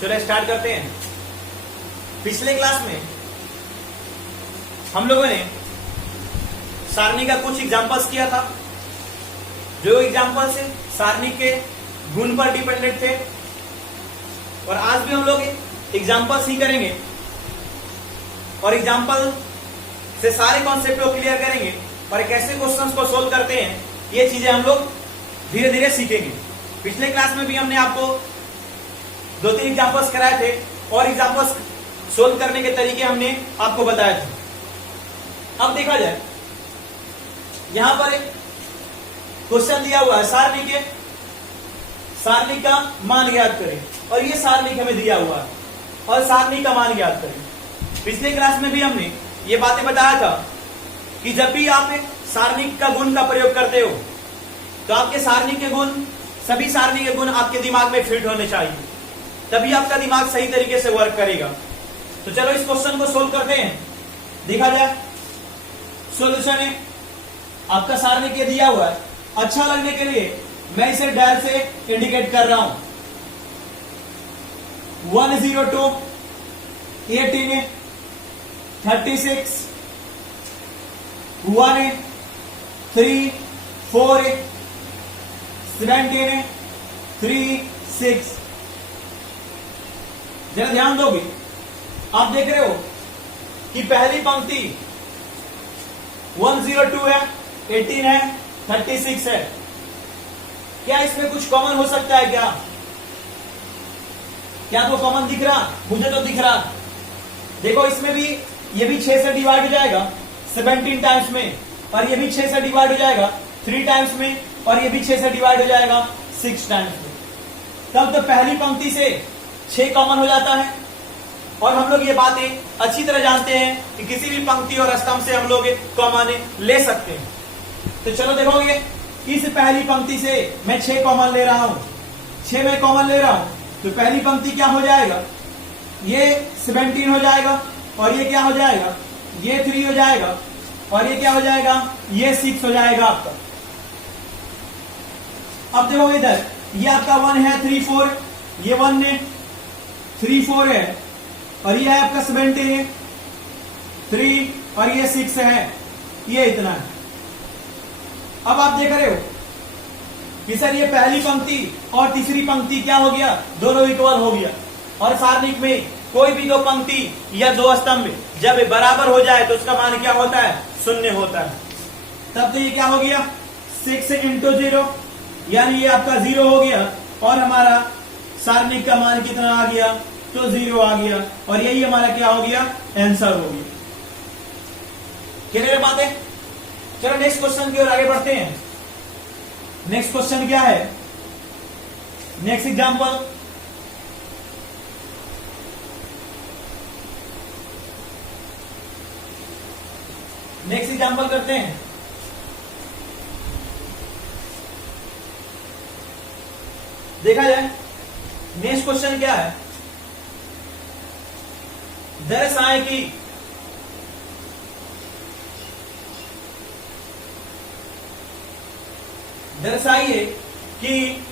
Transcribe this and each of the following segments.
चलो स्टार्ट करते हैं। पिछले क्लास में हम लोगों ने सारणी का कुछ एग्जांपल्स किया था, जो एग्जांपल्स सारणी के गुण पर डिपेंडेंट थे, और आज भी हम लोग एग्जांपल्स ही करेंगे और एग्जांपल से सारे कॉन्सेप्ट को क्लियर करेंगे और कैसे क्वेश्चंस को सोल्व करते हैं, ये चीजें हम लोग धीरे धीरे सीखेंगे। पिछले क्लास में भी हमने आपको 2-3 एग्जांपल्स कराए थे और एग्जांपल्स सोल्व करने के तरीके हमने आपको बताए थे। अब देखा जाए, यहां पर एक क्वेश्चन दिया हुआ है, सारणी का मान ज्ञात करें, और ये सारणी हमें दिया हुआ है और सारणी का मान ज्ञात करें। पिछले क्लास में भी हमने ये बातें बताया था कि जब भी आप सारणी का गुण का प्रयोग करते हो तो आपके सारणी के गुण, सभी सारणी के गुण आपके दिमाग में फिट होने चाहिए, तभी आपका दिमाग सही तरीके से वर्क करेगा। तो चलो इस क्वेश्चन को सोल्व करते हैं। देखा जाए, सॉल्यूशन है आपका सारणी के दिया हुआ है। अच्छा लगने के लिए मैं इसे डैश से इंडिकेट कर रहा हूं। 102, 18, 36, 1, 3, 4, 17, 3, 6। जरा ध्यान दोगे, आप देख रहे हो कि पहली पंक्ति 102 है, 18 है, 36 है। क्या इसमें कुछ कॉमन हो सकता है? क्या आपको कॉमन दिख रहा? मुझे तो दिख रहा। देखो, इसमें भी, ये भी 6 से डिवाइड हो जाएगा 17 टाइम्स में, और ये भी 6 से डिवाइड हो जाएगा 3 टाइम्स में, और ये भी 6 से डिवाइड हो जाएगा 6 टाइम्स में। तब तो पहली पंक्ति से 6 कॉमन हो जाता है, और हम लोग ये बातें अच्छी तरह जानते हैं कि किसी भी पंक्ति और स्तंभ से हम लोग कॉमन ले सकते हैं। तो चलो देखोगे, इस पहली पंक्ति से मैं 6 कॉमन ले रहा हूं, 6 में कॉमन ले रहा हूं, तो पहली पंक्ति क्या हो जाएगा? ये 17 हो जाएगा, और ये क्या हो जाएगा? ये 3 हो जाएगा, और ये क्या हो जाएगा? ये 6 हो जाएगा आपका। अब देखो इधर, ये आपका 1 है, 3, 4, ये 1 है, 3, 4 है, और ये है आपका 17 है, 3, और ये 6 है, ये इतना है। अब आप देख रहे हो कि सर ये पहली पंक्ति और तीसरी पंक्ति क्या हो गया? दोनों इक्वल हो गया, और सारणी में कोई भी 2 पंक्ति या 2 स्तंभ जब बराबर हो जाए तो उसका मान क्या होता है? 0 होता है। तब तो ये क्या हो गया? 6 into 0, यानी ये आपका 0 हो गया, और हमारा सारणी का मान कितना आ गया? तो 0 आ गया, और यही हमारा क्या हो गया? आंसर हो गया। क्लियर बात है? चलो नेक्स्ट क्वेश्चन की ओर आगे बढ़ते हैं। नेक्स्ट क्वेश्चन क्या है? नेक्स्ट एग्जांपल, करते हैं। देखा जाए, नेक्स्ट क्वेश्चन क्या है? दर्शाएं कि दर्शाइए कि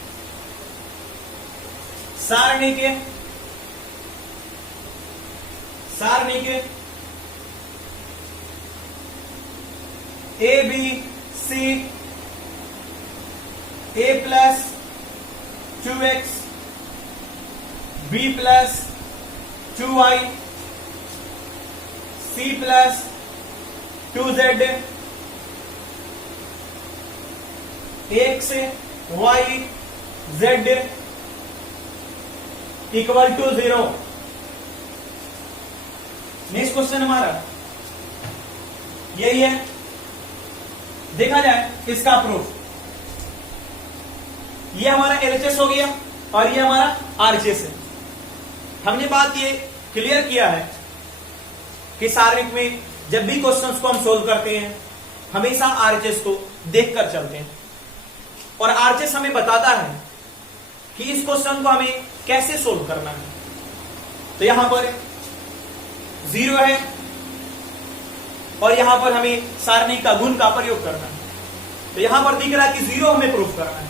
सारणी के A B C A plus 2x B plus 2y C plus 2z x y z equal to 0। Next question हमारा यही है। देखा जाए इसका प्रूफ, ये हमारा LHS हो गया और ये हमारा RHS है। हमने बात ये क्लियर किया है कि सारणी में जब भी क्वेश्चंस को हम सोल्व करते हैं हमेशा RHS को देखकर चलते हैं, और RHS हमें बताता है कि इस क्वेश्चन को हमें कैसे सोल्व करना है। तो यहां पर 0 है और यहां पर हमें सारणी का गुण का प्रयोग करना है। तो यहां पर दिख रहा है कि 0 हमें प्रूफ करना है।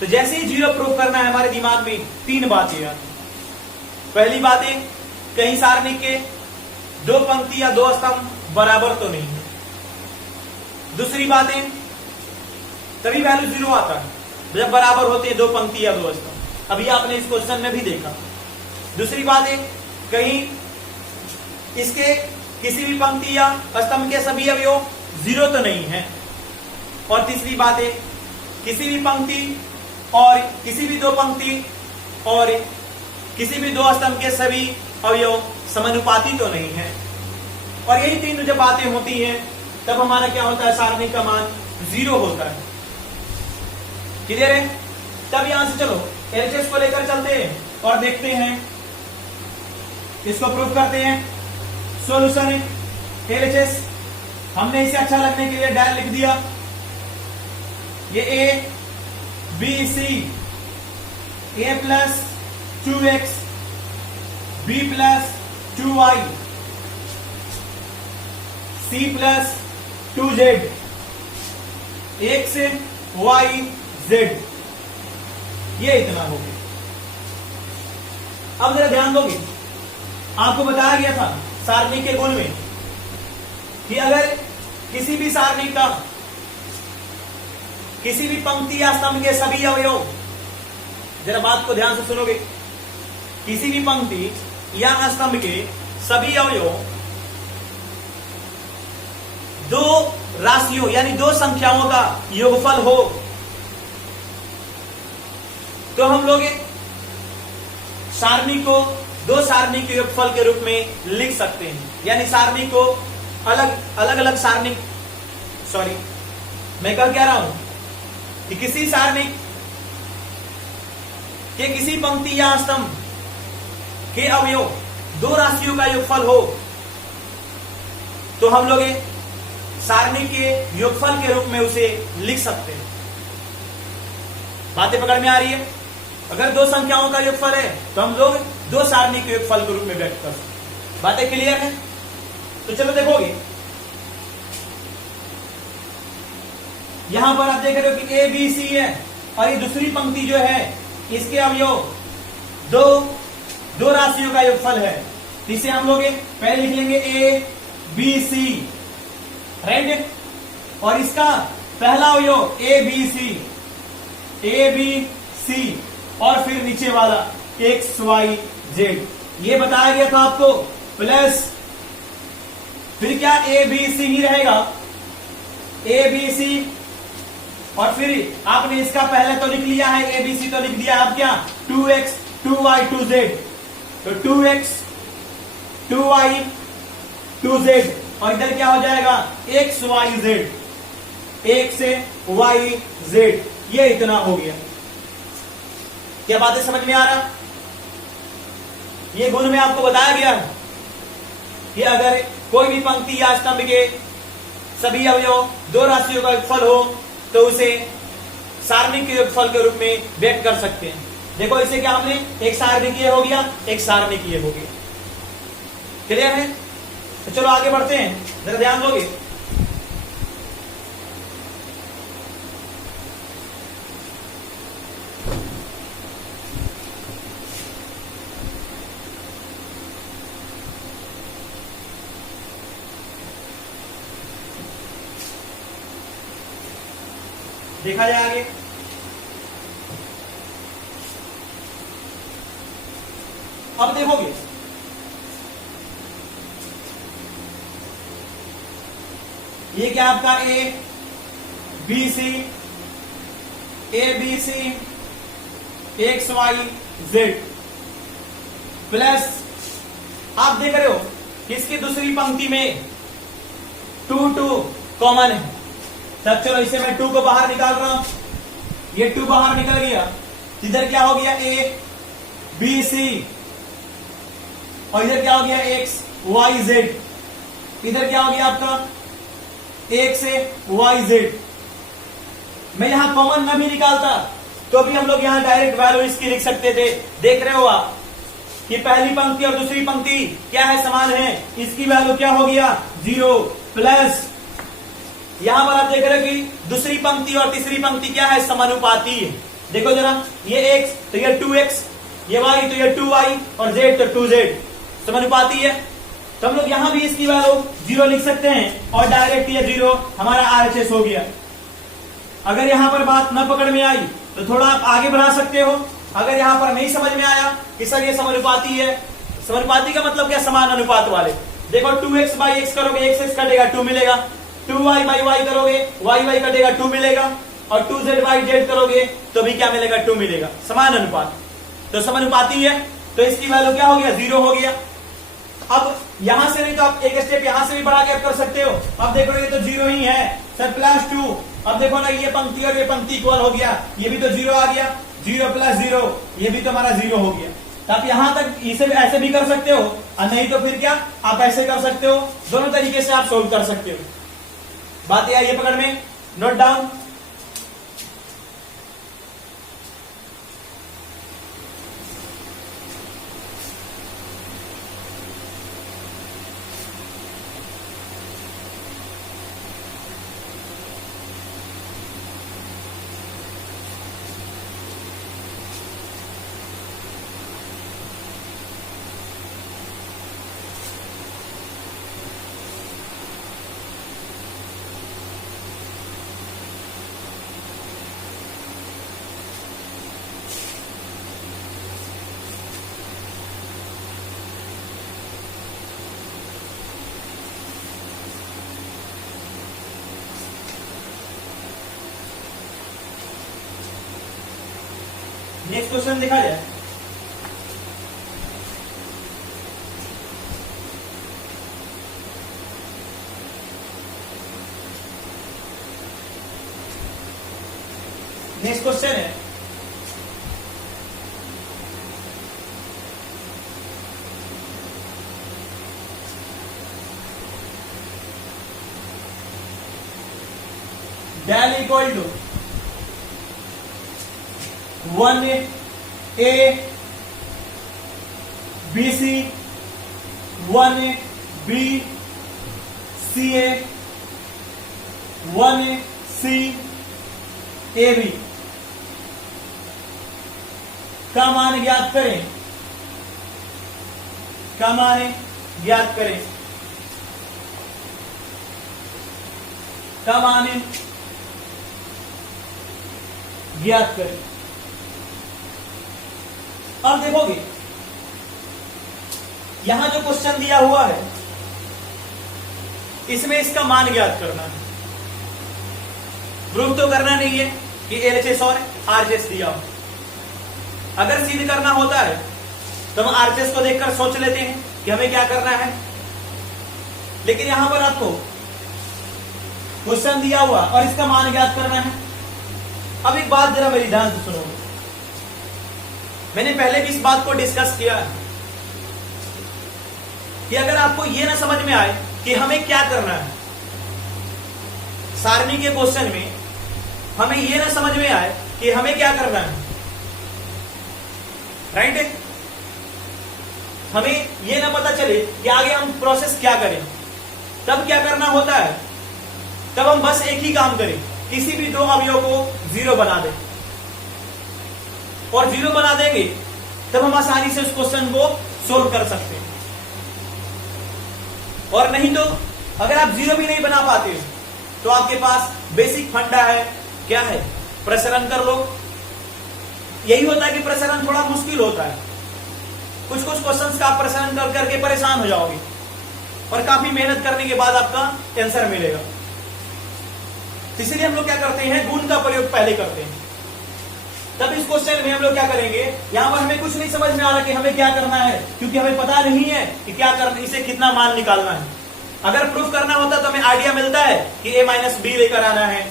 तो जैसे ही 0 प्रूफ करना है हमारे दिमाग में 3 बातें आती हैं। पहली बात है, कहीं सारणी के दो पंक्ति या दो स्तंभ बराबर तो नहीं है। दूसरी बात है, तभी वैल्यू 0 आता है जब बराबर होते हैं दो पंक्ति या दो स्तंभ। अभी आपने इस क्वेश्चन में भी देखा। दूसरी बात है, कहीं इसके किसी भी पंक्ति या स्तंभ के सभी अवयव 0 तो नहीं है। और तीसरी बात है, किसी भी पंक्ति और किसी भी दो पंक्ति और किसी भी दो स्तंभ के सभी अवयव समानुपाती तो नहीं है। और यही तीन जब बातें होती हैं तब हमारा क्या होता है, सारणी का मान 0 होता है। क्लियर है? तब यहां से चलो एलएचएस को लेकर चलते हैं और देखते हैं, इसको प्रूव करते हैं। सॉल्यूशन एलएचएस हमने इसे अच्छा लगने के लिए डायल लिख दिया। ये A B C, A plus 2x B plus 2y C plus 2z x y z, ये इतना हो गया। अब जरा ध्यान दोगे, आपको बताया गया था सारणी के गुण में कि अगर किसी भी सारणी का किसी भी पंक्ति या स्तंभ के सभी अवयव, जरा बात को ध्यान से सुनोगे, किसी भी पंक्ति या स्तंभ के सभी अवयव दो राशियों यानी दो संख्याओं का योगफल हो तो हम लोग सारणी को दो सारणी के योगफल के रूप में लिख सकते हैं। यानी सारणी को अलग अलग सारणी, सॉरी मैं कह क्या रहा हूं कि किसी सारणी के किसी पंक्ति या स्तंभ के अवयव दो राशियों का योगफल हो तो हम लोग सारणी के योगफल के रूप में उसे लिख सकते हैं। बातें पकड़ में आ रही है? अगर दो संख्याओं का योगफल है तो हम लोग दो सारणी के योगफल के रूप में व्यक्त कर सकते हैं। बातें क्लियर है? तो चलो देखोगे, यहां पर आप देख रहे हो कि ए बी सी है और ये दूसरी पंक्ति जो है इसके अवयव दो राशियों का योगफल है। इसे हम लोग पहले लिख लेंगे ए बी सी, राइट। और इसका पहला अवयव ए बी सी और फिर नीचे वाला एक्स वाई जेड, ये बताया गया था आपको। प्लस फिर क्या ए बी सी ही रहेगा, ए बी सी, और फिर आपने इसका पहले तो लिख लिया है, ए बी सी तो लिख दिया। अब क्या 2x 2y 2z, तो 2x 2y 2z और इधर क्या हो जाएगा x y z, x y z, ये इतना हो गया। क्या बातें समझ में आ रहा? ये गुण में आपको बताया गया है कि अगर कोई भी पंक्ति या स्तंभ के सभी अवयव दो राशियों का योगफल हो तो उसे सारणी के योगफल के रूप में व्यक्त कर सकते हैं। देखो इसे क्या हमने एक सारणी किए हो गया, एक सारणी किए हो गया। क्लियर है? तो चलो आगे बढ़ते हैं, जरा ध्यान दोगे। देखा जाए आगे, अब देखोगे ये क्या आपका A B C X Y Z plus, आप देख रहे हो इसकी दूसरी पंक्ति में 2 कॉमन है। तब चलो इसे मैं 2 को बाहर निकाल रहा हूं, ये 2 बाहर निकल गया। इधर क्या हो गया ए बी सी और इधर क्या हो गया एक्स वाई जेड, इधर क्या हो गया आपका एक्स वाई जेड। मैं यहां कॉमन न भी निकालता तो भी हम लोग यहां डायरेक्ट वैल्यू इसकी लिख सकते थे। देख रहे हो आप कि पहली पंक्ति और दूसरी पंक्ति क्या है, समान है, इसकी वैल्यू क्या हो गया 0 प्लस यहां पर आप देख रहे हो कि दूसरी पंक्ति और तीसरी पंक्ति क्या है, समानुपाती है। देखो जरा ये x तो ये 2x ये y तो ये 2y और z तो 2z समानुपाती है। तो हम लोग यहां भी इसकी वैल्यू 0 लिख सकते हैं और डायरेक्ट ये 0 हमारा RHS हो गया। अगर यहां पर बात न पकड़ में आई तो थोड़ा आप आगे बढ़ा सकते हो। अगर यहां पर नहीं समझ में आया कि सर ये समानुपाती है, समानुपाती का मतलब क्या, समान अनुपात वाले। देखो 2x by x करोगे x कटेगा 2 मिलेगा, 2y by y करोगे y कटेगा 2 मिलेगा, और 2z by z करोगे तो भी क्या मिलेगा, 2 मिलेगा, समान अनुपात। तो समानुपाती है तो इसकी वैल्यू क्या हो गया, 0 हो गया। अब यहां से नहीं तो आप एक स्टेप यहां से भी बढ़ा के आप कर सकते हो। अब देखो ये तो 0 ही है सर, +2। अब देखो ना ये पंक्ति और ये पंक्ति इक्वल हो गया, ये भी तो 0 आ गया, 0 + 0 ये भी तो हमारा 0 हो गया। तो आप यहां तक इसे ऐसे भी कर सकते हो और नहीं तो फिर क्या आप ऐसे कर सकते हो। दोनों तरीके से आप सोल्व कर सकते हो। बात यह आई पकड़ में, नोट डाउन। नेक्स्ट क्वेश्चन देखा जाए। नेक्स्ट क्वेश्चन है del equal to 1a BC 1b CA 1c AB का मान ज्ञात करें, का मान ज्ञात करें, का मान ज्ञात करें। अब देखोगे यहां जो क्वेश्चन दिया हुआ है इसमें इसका मान ज्ञात करना है। प्रूफ तो करना नहीं है कि LHS और RHS दिया हो। अगर सिद्ध करना होता है तो हम RHS को देखकर सोच लेते हैं कि हमें क्या करना है, लेकिन यहां पर आपको क्वेश्चन दिया हुआ और इसका मान ज्ञात करना है। अब एक बात जरा मेरी ध्यान से सुनो, मैंने पहले भी इस बात को डिस्कस किया है कि अगर आपको यह ना समझ में आए कि हमें क्या करना है, सारणी के क्वेश्चन में हमें यह ना समझ में आए कि हमें क्या करना है, राइट, हमें यह ना पता चले कि आगे हम प्रोसेस क्या करें, तब क्या करना होता है, तब हम बस एक ही काम करें, किसी भी दो अवयव को 0 बना दें और 0 बना देंगे तब हम आसानी से उस क्वेश्चन को सोल्व कर सकते हैं। और नहीं तो अगर आप 0 भी नहीं बना पाते तो आपके पास बेसिक फंडा है, क्या है, प्रसरण कर लो। यही होता है कि प्रसरण थोड़ा मुश्किल होता है, कुछ कुछ क्वेश्चंस का आप प्रसरण कर करके परेशान हो जाओगे और काफी मेहनत करने के बाद आपका आंसर मिलेगा। इसलिए हम लोग क्या करते हैं, गुण का प्रयोग पहले करते हैं। तब इस क्वेश्चन में हम लोग क्या करेंगे, यहां पर हमें कुछ नहीं समझ में आ रहा कि हमें क्या करना है, क्योंकि हमें पता नहीं है कि क्या करना, इसे कितना मान निकालना है। अगर प्रूफ करना होता तो हमें आइडिया मिलता है कि a - b लेकर आना है,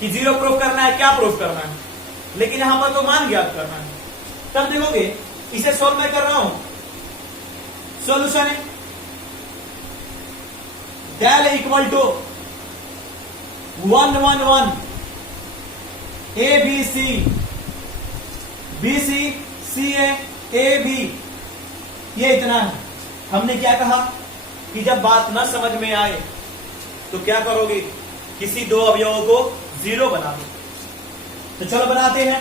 कि 0 प्रूफ करना है, क्या प्रूफ करना है, लेकिन यहां पर तो मान ज्ञात करना है। तब देखोगे इसे सोल्व मैं कर रहा हूं, सॉल्यूशन है del equal to 1 1 1 ABC BC CA AB, ये इतना है। हमने क्या कहा कि जब बात ना समझ में आए तो क्या करोगे, किसी दो अवयवों को 0 बना दो। तो चलो बनाते हैं।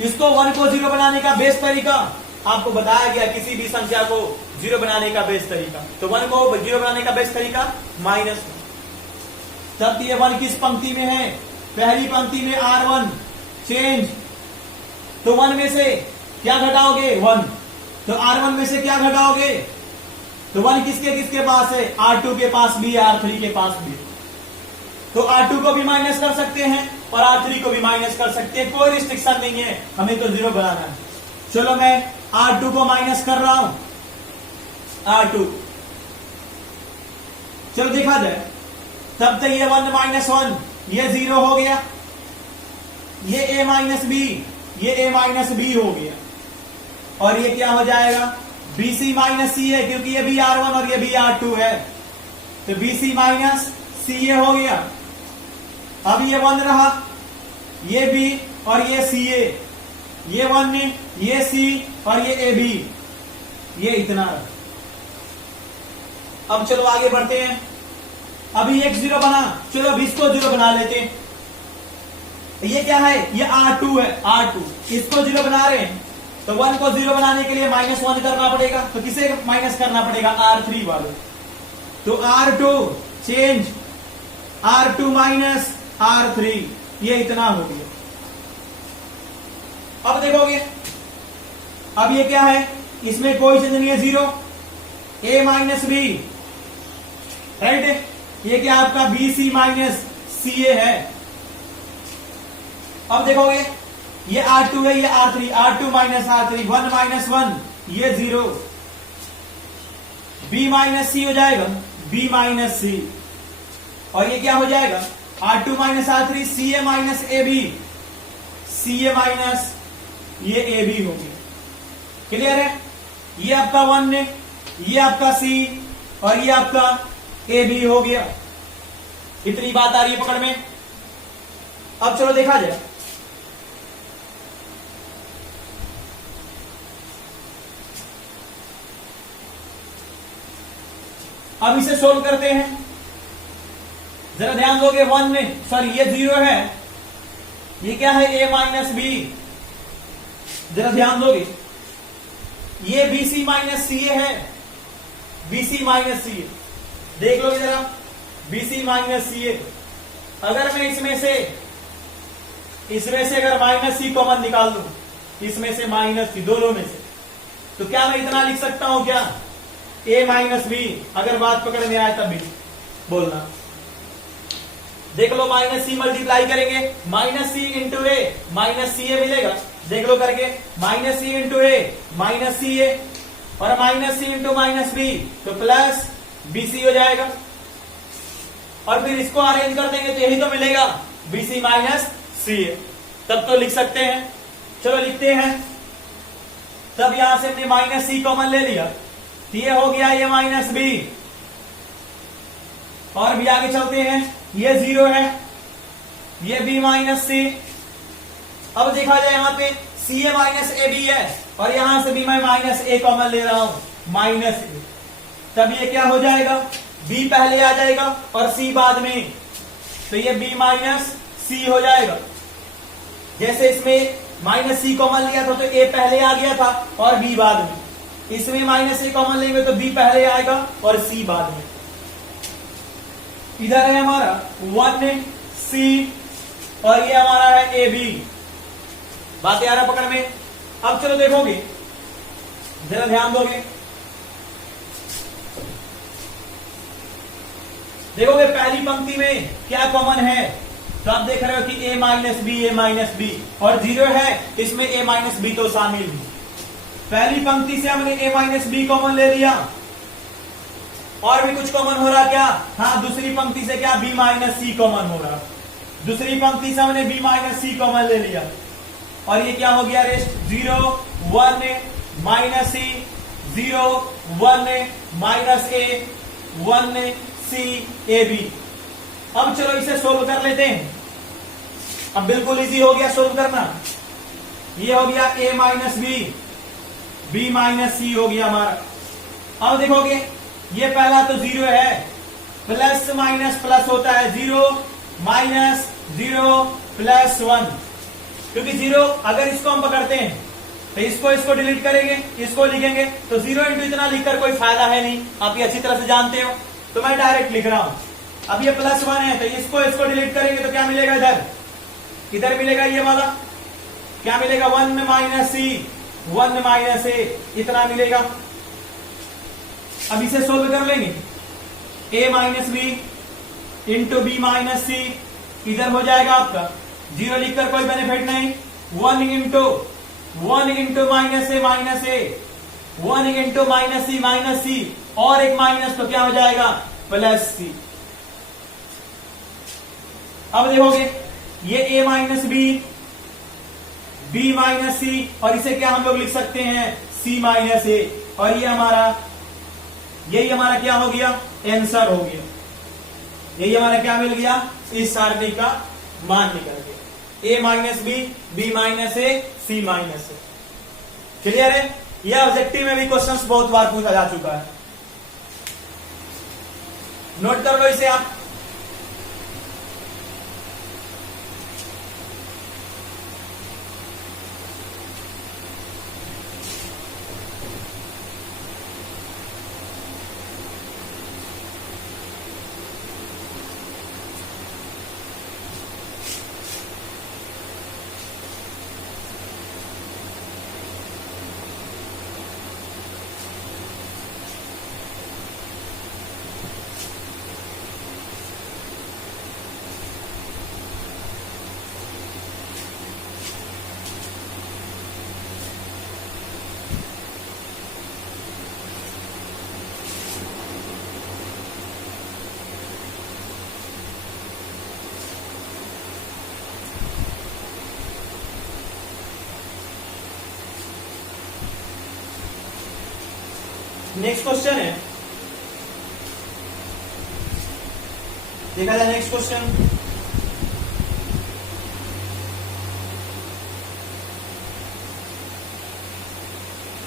इसको 1 को 0 बनाने का बेस्ट तरीका आपको बताया गया, किसी भी संख्या को 0 बनाने का बेस्ट तरीका। तो 1 को 0 बनाने का बेस्ट तरीका -1। तब ये 1 किस पंक्ति में है? पहली पंक्ति में R1 चेंज। तो 1 में से क्या घटाओगे? 1। तो R1 में से क्या घटाओगे? तो 1 किसके किसके पास है? R2 के पास भी, R3 के पास भी। तो R2 को भी माइनस कर सकते हैं और R3 को भी माइनस कर सकते हैं, कोई रिस्ट्रिक्शन नहीं है, हमें तो 0 बनाना है। चलो मैं R2 को माइनस कर रहा हूं, R2। चलो देखा जाए, तब तक ये 1 -1 ये 0 हो गया, ये A - B, ये A - B हो गया, और ये क्या हो जाएगा? BC - C है, क्योंकि ये भी R1 और ये भी R2 है, तो BC - C ये हो गया। अब ये 1 रहा, ये B और ये CA, ये 1 ये C और ये AB, ये इतना रहा। अब चलो आगे बढ़ते हैं। अभी एक 0 बना, चलो अब इसको 0 बना लेते हैं। ये क्या है? ये R2 है, R2, इसको 0 बना रहे हैं, तो 1 को 0 बनाने के लिए -1 करना पड़ेगा। तो किसे माइनस करना पड़ेगा? R3 वाले। तो R2 change, R2 minus R3, ये इतना हो गया। अब देखोगे, अब ये क्या है? इसमें कोई चेंज नहीं है, 0। A - B, right? ये क्या आपका BC - CA है। अब देखोगे, ये R2 है, ये R3, R2 माइनस R3, 1 -1 ये 0, B - C हो जाएगा, B - C, और ये क्या हो जाएगा? R2 - R3, CA - AB, CA minus ये AB हो गया। क्लियर है? ये आपका 1 है, ये आपका C और ये आपका AB हो गया। इतनी बात आ रही है पकड़ में। अब चलो देखा जाए, अब इसे सोल्व करते हैं। जरा ध्यान दोगे, 1 में, सॉरी ये 0 है, ये क्या है? A - B। जरा ध्यान दोगे, ये BC - CA है, BC - CA, देख लोगे जरा, BC - CA। अगर मैं इसमें से अगर -C कॉमन निकाल दूं, इसमें से -C, दोनों में से, तो क्या मैं इतना लिख सकता हूं क्या? A - B। अगर बात पकड़ में आए तब भी बोलना। देख लो, -C मल्टीप्लाई करेंगे, -C इंटू A, -CA मिलेगा, देख लो करके, -C इंटू A, -CA, और -C इंटू -B, तो प्लस BC हो जाएगा। और फिर इसको अरेंज कर देंगे तो यही तो मिलेगा, BC - CA। तब तो लिख सकते हैं। चलो लिखते हैं। तब यहां से हमने -C कॉमन ले लिया, तो ये हो गया A - B, और भी आगे चलते हैं। ये 0 है, ये B - C। अब देखा जाए, यहां पे CA - AB है, और यहां से भी मैं -A कॉमन ले रहा हूं, -A। तब ये क्या हो जाएगा? B पहले आ जाएगा और C बाद में, तो ये B - C हो जाएगा। जैसे इसमें -C कॉमन लिया था तो A पहले आ गया था और B बाद में। इसमें -A कॉमन लेंगे तो B पहले आएगा और C बाद में। इधर है हमारा 1C और ये हमारा है AB। बातें आ रहा पकड़ में। अब चलो देखोगे, जरा ध्यान दोगे, देखोगे पहली पंक्ति में क्या कॉमन है? तो आप देख रहे हो कि A - B, A - B, और 0 है, इसमें A - B तो शामिल है। पहली पंक्ति से हमने A - B कॉमन ले लिया। और भी कुछ कॉमन हो रहा क्या? हाँ, दूसरी पंक्ति से क्या? B - C कॉमन हो रहा। दूसरी पंक्ति से हमने B - C कॉमन ले लिया, और ये क्या हो गया? Rest 0 1 -C, 0 1 -A, 1 C AB। अब चलो इसे सोल्व कर लेते हैं। अब बिल्कुल इजी हो गया सोल्व करना। ये हो गया A - B, B - C हो गया हमारा। अब देखोगे, ये पहला तो 0 है, प्लस माइनस प्लस होता है, 0 - 0 +1, क्योंकि 0 अगर इसको हम पकड़ते हैं तो इसको डिलीट करेंगे, इसको लिखेंगे तो 0 इंटू इतना लिखकर कोई फायदा है नहीं, आप ये अच्छी तरह से जानते हो। तो मैं डायरेक्ट लिख रहा हूं। अब ये +1 है तो इसको डिलीट करेंगे तो क्या मिलेगा, इधर मिलेगा ये वाला, क्या मिलेगा 1 माइनस सी, 1 माइनस ए, इतना मिलेगा। अब इसे सोल्व कर लेंगे, a minus b into b minus c, इधर हो जाएगा आपका 0 लिखकर कोई बेनिफिट नहीं, 1 इंटू माइनस ए माइनस ए, 1 इंटू माइनस सी और एक माइनस तो क्या हो जाएगा प्लस सी। अब देखोगे ये a माइनस बी माइनस सी और इसे क्या हम लोग लिख सकते हैं c माइनस ए, और यही हमारा क्या हो गया, आंसर हो गया। यही हमारा क्या मिल गया, इस सारणी का मान निकल गया, a minus B minus A, C minus A. Clear है? यह ऑब्जेक्टिव में भी क्वेश्चंस बहुत बार पूछा जा चुका है, नोट कर लो इसे आप। नेक्स्ट क्वेश्चन है, देखा जाए नेक्स्ट क्वेश्चन।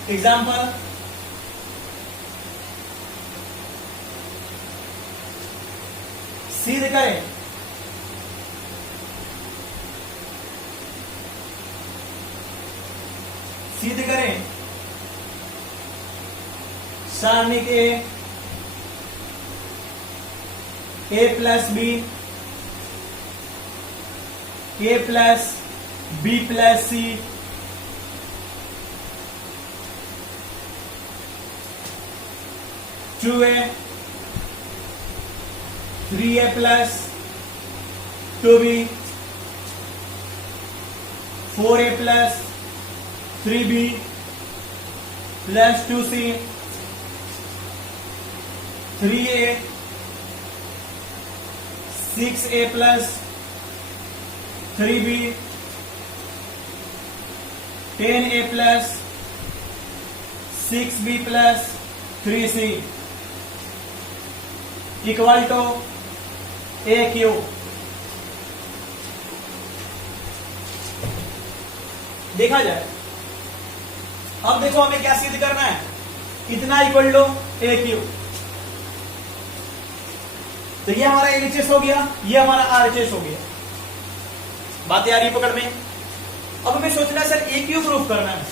एग्जाम्पल, सिद्ध करें सारणी के a plus B, a plus B plus C, 2a 3a plus 2b, 4a plus 3b plus 2c, 3a 6a plus 3b, 10a plus 6b plus 3c equal to a Q. देखा जाए, अब देखो हमें क्या सिद्ध करना है, इतना इक्वल टू a क्यू। तो ये हमारा एलएचएस हो गया, ये हमारा आरएचएस हो गया। बात आ रही पकड़ में? अब हमें सोचना है सर ए क्यू प्रूफ करना है,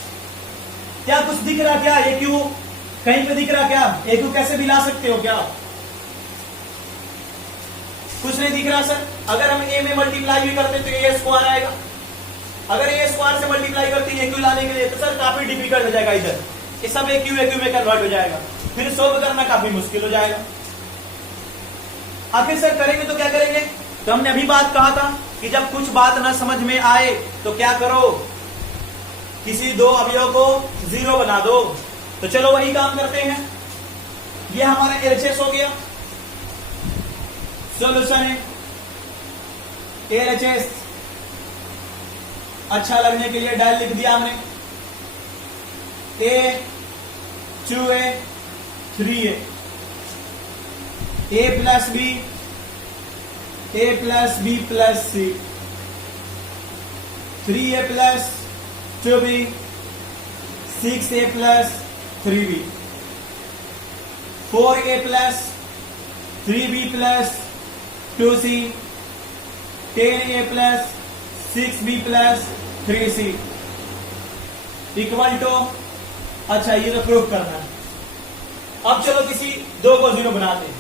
क्या कुछ दिख रहा क्या ए क्यू, कहीं पे दिख रहा क्या, ए क्यू कैसे भी ला सकते हो क्या? कुछ नहीं दिख रहा सर। अगर हम ए में मल्टीप्लाई भी करते तो ए स्क्वायर आएगा, अगर ए स्क्वायर से मल्टीप्लाई करते ए क्यू लाने के लिए तो सर काफी डिफिकल्ट हो जाएगा, इधर ये सब ए क्यू में कन्वर्ट हो जाएगा, फिर सोल्व करना काफी मुश्किल हो जाएगा। आखिर सर करेंगे तो क्या करेंगे? तो हमने अभी बात कहा था कि जब कुछ बात ना समझ में आए तो क्या करो, किसी दो अवयव को 0 बना दो। तो चलो वही काम करते हैं। ये हमारा एलएचएस हो गया, सॉल्यूशन है एलएचएस। अच्छा लगने के लिए डायल लिख दिया हमने, a 2a 3a, a plus B plus C, 3a plus 2b, 6a plus 3b, 4a plus 3b plus 2c, 10a plus 6b plus 3c equal to, अच्छा ये तो प्रूफ करना है। अब चलो किसी दो को जीरो बनाते हैं,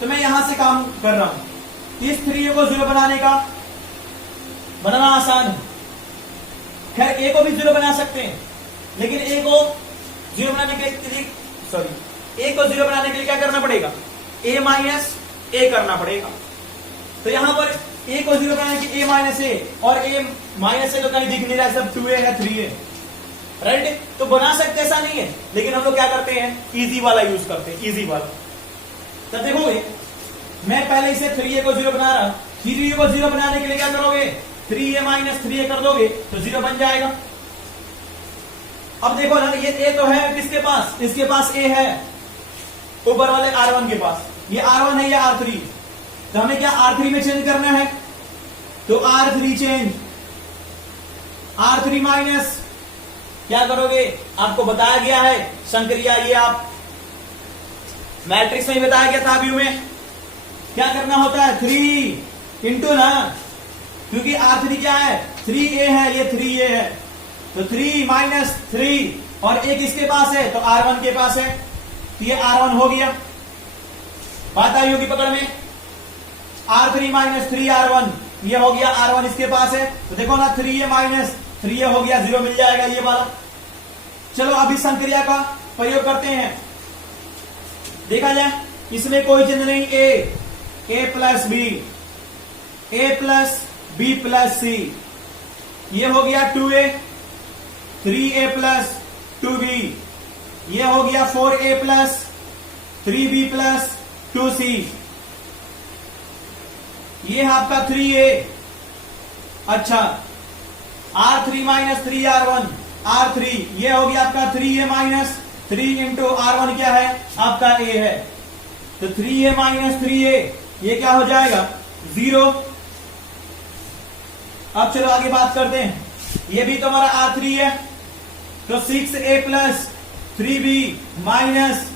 तो मैं यहां से काम कर रहा हूं। इस 3a को जीरो बनाना आसान है। खैर a को भी जीरो बना सकते हैं, लेकिन a को जीरो बनाने के लिए a को जीरो बनाने के लिए क्या करना पड़ेगा, a माइनस a करना पड़ेगा। तो यहां पर a को जीरो बनाने की a माइनस a, और a माइनस a तो कहीं दिख नहीं रहा है, सब 2a है 3a, राइट। तो बना सकते ऐसा नहीं है, लेकिन हम लोग क्या करते हैं, इजी वाला यूज करते हैं, इजी वाला। तो देखोगे मैं पहले इसे 3a को जीरो बना रहा, 3a को जीरो बनाने के लिए क्या करोगे, 3a माइनस 3a कर दोगे तो जीरो बन जाएगा। अब देखो ना, ये a तो है किसके पास, इसके पास a है ऊपर वाले R1 के पास, ये R1 है या R3, तो हमें क्या R3 में चेंज करना है, तो R3 चेंज, R3 माइनस क्या करोगे, आपको बताया गया है संक्रिया, ये आप मैट्रिक्स में ही बताया गया था व्यू में, क्या करना होता है 3 इंटू ना, क्योंकि R3 क्या है 3a है, ये 3a है, तो 3 माइनस 3 और एक इसके पास है तो R1 के पास है, तो ये R1 हो गया। बात आई होगी पकड़ में, R3 माइनस 3R1 ये हो गया, R1 इसके पास है, तो देखो ना 3a माइनस 3a हो गया, जीरो मिल जाएगा ये वाला। चलो अभी संक्रिया का प्रयोग करते हैं, देखा जाए इसमें कोई चेंज नहीं, a plus b, a plus b plus c, ये हो गया 2a, 3a प्लस 2b, ये हो गया 4a plus 3b plus 2c, ये है आपका 3a। अच्छा R3 माइनस 3R1, R3 ये हो गया आपका 3a माइनस 3 इंटू R1 क्या है आपका a है, तो 3a माइनस 3a ये क्या हो जाएगा 0। अब चलो आगे बात करते हैं, ये भी तो हमारा R3 है, तो 6a plus 3b minus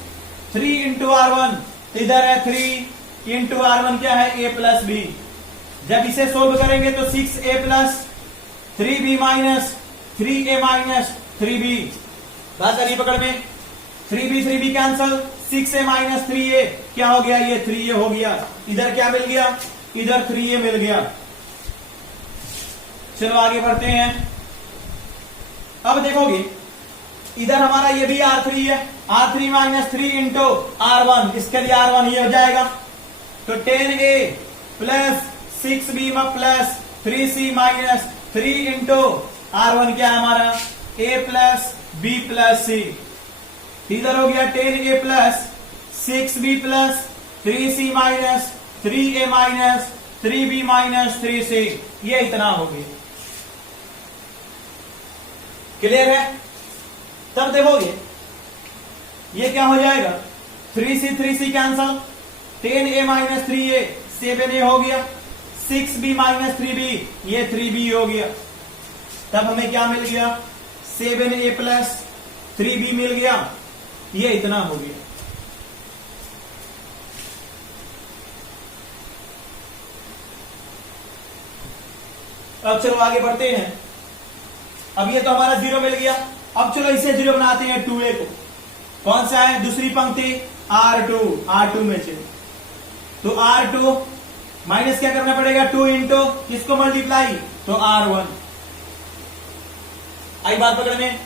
3 into R1, इधर है 3 इंटू R1 क्या है a प्लस b। जब इसे सोल्व करेंगे तो 6a plus 3b minus 3a minus 3b, बात करिए पकड़ में, 3b cancel, 6a minus 3a क्या हो गया, ये 3a हो गया, इधर क्या मिल गया, इधर 3a मिल गया। चलो आगे बढ़ते हैं। अब देखोगे इधर हमारा ये भी R3 है, R3 माइनस 3 इंटू R1, इसके लिए R1 ये हो जाएगा, तो 10a plus 6b plus 3c minus 3 into R1 क्या है हमारा a plus b plus c, इधर हो गया 10a plus 6b plus 3c minus 3a minus 3b minus 3c, ये इतना हो गया। क्लियर है। तब देखोगे ये क्या हो जाएगा, 3c cancel, 10a minus 3a 7a हो गया, 6b माइनस 3b ये 3b हो गया, तब हमें क्या मिल गया 7a प्लस 3b मिल गया, ये इतना हो गया। अब चलो आगे बढ़ते हैं। अब ये तो हमारा जीरो मिल गया, अब चलो इसे जीरो बनाते हैं 2a को, कौन सा है दूसरी पंक्ति R2 में चलो, तो R2 माइनस क्या करना पड़ेगा 2 इंटू किसको मल्टीप्लाई, तो R1। आई बात पकड़ में।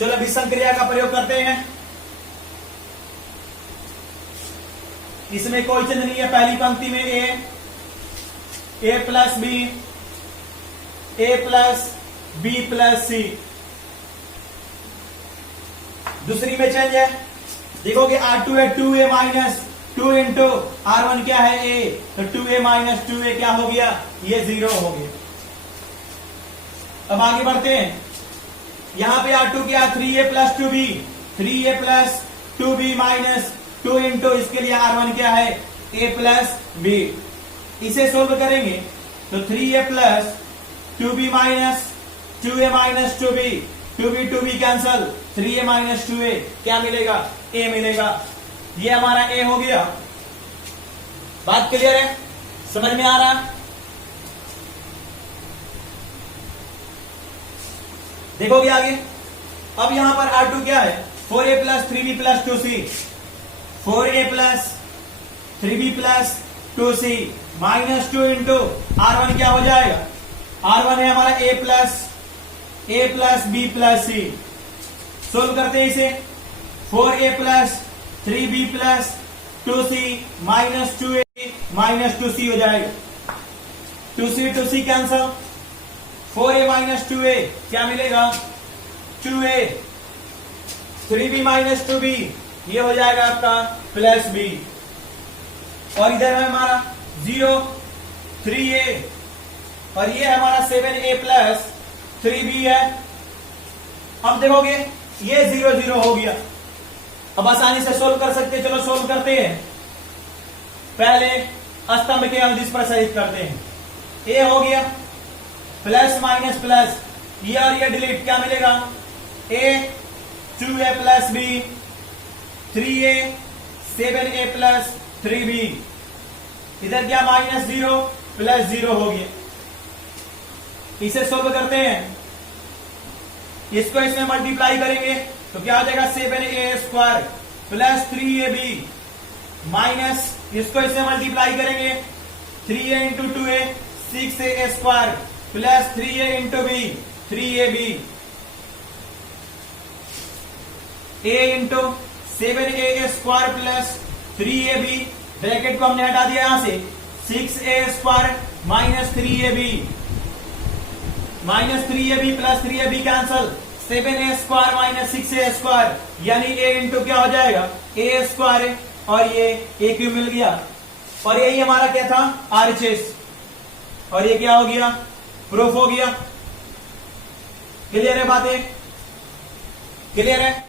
चलो अभी संक्रिया का प्रयोग करते हैं, इसमें कोई चेंज नहीं है, पहली पंक्ति में a plus b, a plus b plus c, दूसरी में चेंज है, देखोगे R2 है 2a माइनस 2 इंटू R1 क्या है a, तो 2a माइनस 2a क्या हो गया, ये 0 हो गया। अब आगे बढ़ते हैं, यहां पे R2 क्या 3a plus 2b, 3a plus 2b minus 2 into इसके लिए R1 क्या है a प्लस b, इसे सोल्व करेंगे तो 3a plus 2b minus 2a minus 2b, 2b cancel, 3a minus 2a क्या मिलेगा a मिलेगा, ये हमारा a हो गया। बात क्लियर है, समझ में आ रहा। देखोगे आगे। अब यहां पर R2 क्या है, 4a plus 3b plus 2c, 4a plus 3b plus 2c minus 2 into R1 क्या हो जाएगा, R1 है हमारा a plus b plus c। Solve करते हैं इसे, 4a plus 3b plus 2c minus 2a minus 2c हो जाएगा, 2c cancel, 4a minus 2a क्या मिलेगा, 2a, 3b माइनस 2b ये हो जाएगा आपका प्लस b, और इधर है हमारा 0, 3a, और ये है हमारा 7a प्लस 3b है। अब देखोगे ये 0 0 हो गया, अब आसानी से सोल्व कर सकते हैं। चलो सोल्व करते हैं, पहले स्तंभ के अंश पर सहित करते हैं। ए हो गया प्लस माइनस प्लस, ये और ये डिलीट, क्या मिलेगा, ए 2a plus b, 3a 7a plus 3b, इधर क्या माइनस 0 प्लस 0 हो गया। इसे सोल्व करते हैं, इसको इसमें मल्टीप्लाई करेंगे तो क्या हो जाएगा, 7a square plus 3ab minus, इसको इसमें मल्टीप्लाई करेंगे 3a into 2a 6a square plus 3a into b 3ab, a into 7a square plus 3ab, bracket को हमने हटा दिया यहां से, 6a square minus 3ab plus 3ab cancel, 7a square minus 6a square, यानी a इंटू क्या हो जाएगा, a स्क्वायर, और ये a क्यूब मिल गया, और यही हमारा क्या था, RHS, और ये क्या हो गया, प्रूफ हो गया। क्लियर है बातें, क्लियर है।